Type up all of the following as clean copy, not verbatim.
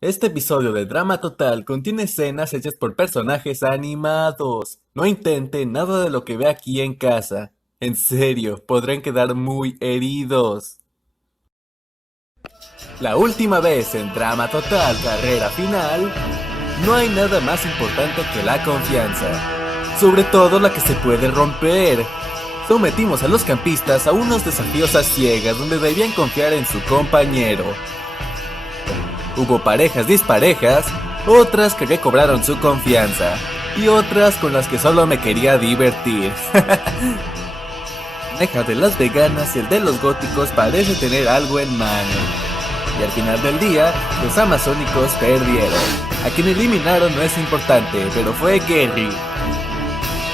Este episodio de Drama Total contiene escenas hechas por personajes animados. No intenten nada de lo que ve aquí en casa. En serio, podrán quedar muy heridos. La última vez en Drama Total Carrera Final, no hay nada más importante que la confianza. Sobre todo la que se puede romper. Sometimos a los campistas a unos desafíos a ciegas donde debían confiar en su compañero. Hubo parejas disparejas, otras que recobraron su confianza, y otras con las que solo me quería divertir. Deja de las veganas y el de los góticos parece tener algo en mano. Y al final del día, los amazónicos perdieron. A quien eliminaron no es importante, pero fue Gary.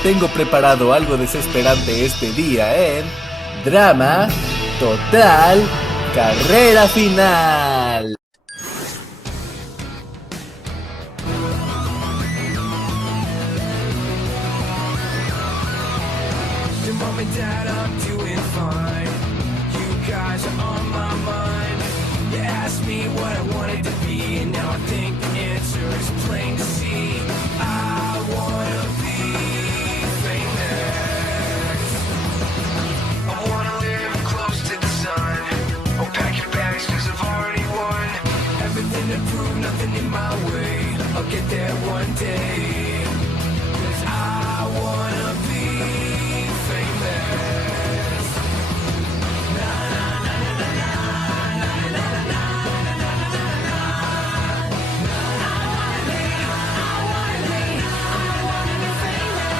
Tengo preparado algo desesperante este día en Drama Total Carrera Final. Mom and Dad, I'm doing fine. You guys are on my mind. You asked me what I wanted to be, and now I think the answer is plain to see. I wanna be famous. I wanna live close to the sun. Oh, pack your bags, cause I've already won. Everything to prove, nothing in my way. I'll get there one day. Cause I wanna be famous. Na na na na na na na na na na. I wanna be famous. I wanna be famous.